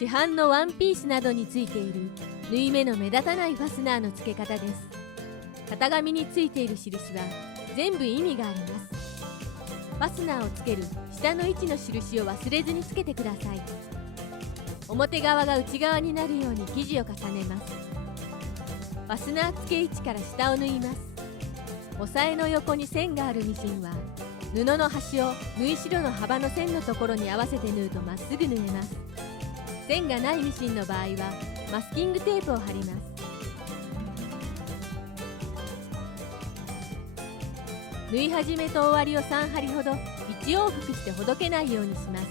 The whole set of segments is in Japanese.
市販のワンピースなどについている縫い目の目立たないファスナーの付け方です。型紙についている印は全部意味があります。ファスナーをつける下の位置の印を忘れずにつけてください。表側が内側になるように生地を重ねます。ファスナー付け位置から下を縫います。押さえの横に線があるミシンは布の端を縫い代の幅の線のところに合わせて縫うとまっすぐ縫えます。線がないミシンの場合はマスキングテープを貼ります。縫い始めと終わりを3針ほど1往復してほどけないようにします。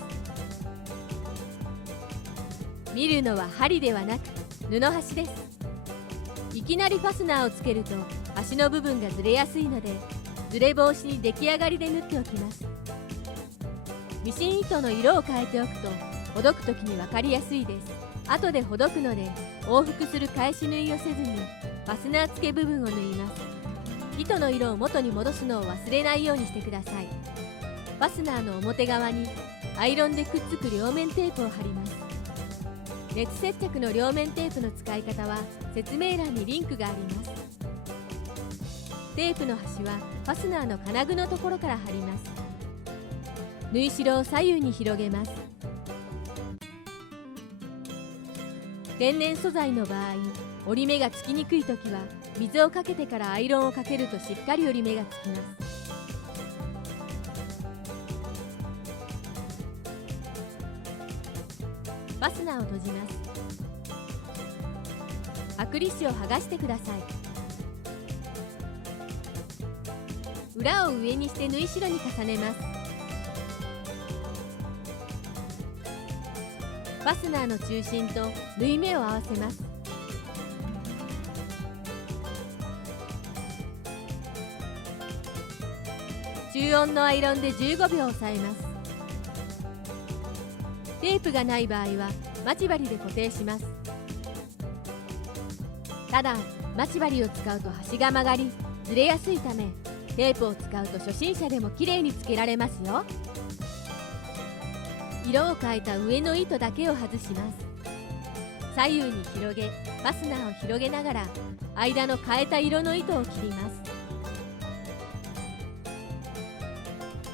見るのは針ではなく布端です。いきなりファスナーをつけると端の部分がずれやすいので、ずれ防止に出来上がりで縫っておきます。ミシン糸の色を変えておくとほどくときに分かりやすいです。後でほどくので往復する返し縫いをせずにファスナー付け部分を縫います。糸の色を元に戻すのを忘れないようにしてください。ファスナーの表側にアイロンでくっつく両面テープを貼ります。熱接着の両面テープの使い方は説明欄にリンクがあります。テープの端はファスナーの金具のところから貼ります。縫い代を左右に広げます。天然素材の場合、折り目がつきにくいときは水をかけてからアイロンをかけるとしっかり折り目がつきます。ファスナーを閉じます。剥離紙を剥がしてください。裏を上にして縫い代に重ねます。ファスナーの中心と縫い目を合わせます。中温のアイロンで15秒押さえます。テープがない場合は待ち針で固定します。ただ待ち針を使うと端が曲がりずれやすいため、テープを使うと初心者でもきれいにつけられますよ。色を変えた上の糸だけを外します。左右に広げ、ファスナーを広げながら間の変えた色の糸を切ります。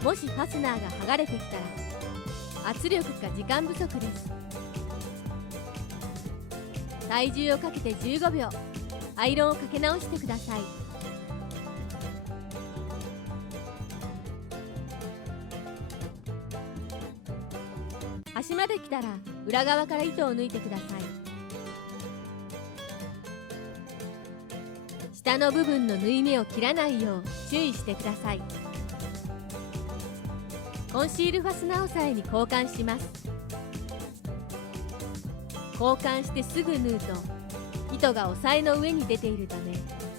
もしファスナーが剥がれてきたら圧力か時間不足です。体重をかけて15秒アイロンをかけ直してください。端まで来たら裏側から糸を抜いてください。下の部分の縫い目を切らないよう注意してください。コンシールファスナー押さえに交換します。交換してすぐ縫うと糸が押さえの上に出ているため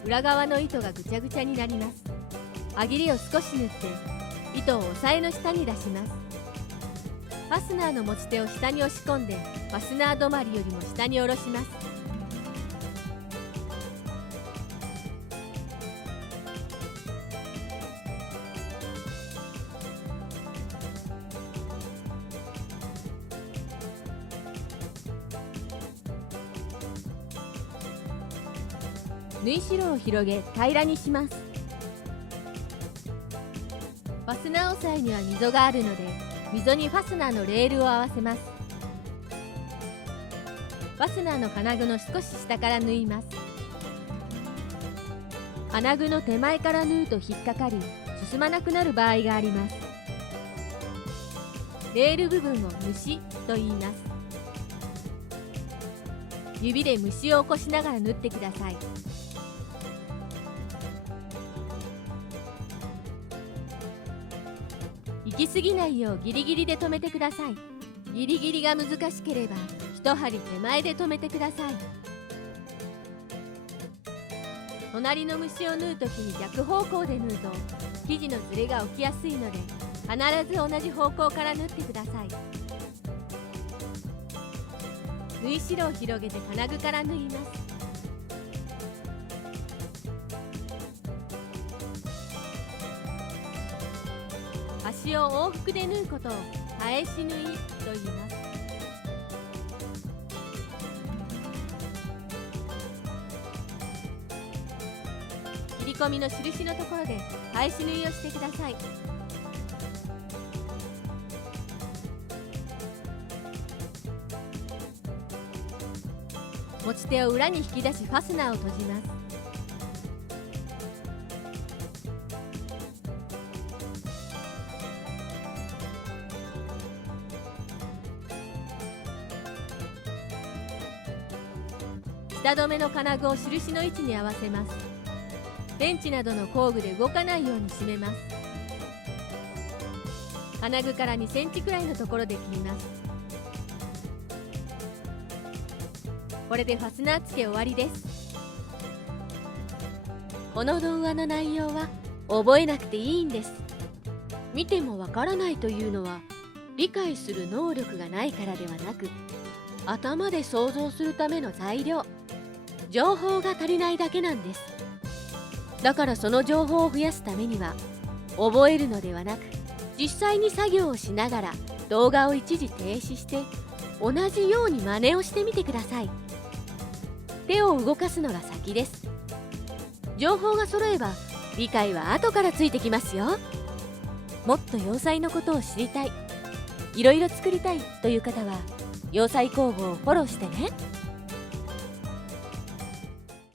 裏側の糸がぐちゃぐちゃになります。輪切りを少し縫って糸を押さえの下に出します。ファスナーの持ち手を下に押し込んでファスナー止まりよりも下に下ろします。縫い代を広げ平らにします。ファスナー押さえには溝があるので溝にファスナーのレールを合わせます。ファスナーの金具の少し下から縫います。金具の手前から縫うと引っかかり進まなくなる場合があります。レール部分を虫と言います。指で虫を起こしながら縫ってください。行き過ぎないようギリギリで止めてください。ギリギリが難しければ一針手前で止めてください。隣の虫を縫うときに逆方向で縫うと生地のずれが起きやすいので必ず同じ方向から縫ってください。縫い代を広げて金具から縫います。端を往復で縫うことを返し縫いと言います。切り込みの印のところで返し縫いをしてください。持ち手を裏に引き出しファスナーを閉じます。下止めの金具を印の位置に合わせます。ペンチなどの工具で動かないように締めます。金具から2センチくらいのところで切ります。これでファスナー付け終わりです。この動画の内容は覚えなくていいんです。見てもわからないというのは理解する能力がないからではなく、頭で想像するための材料、情報が足りないだけなんです。だからその情報を増やすためには、覚えるのではなく、実際に作業をしながら動画を一時停止して同じように真似をしてみてください。手を動かすのが先です。情報が揃えば理解は後からついてきますよ。もっと洋裁のことを知りたい、いろいろ作りたいという方は洋裁工房をフォローしてね。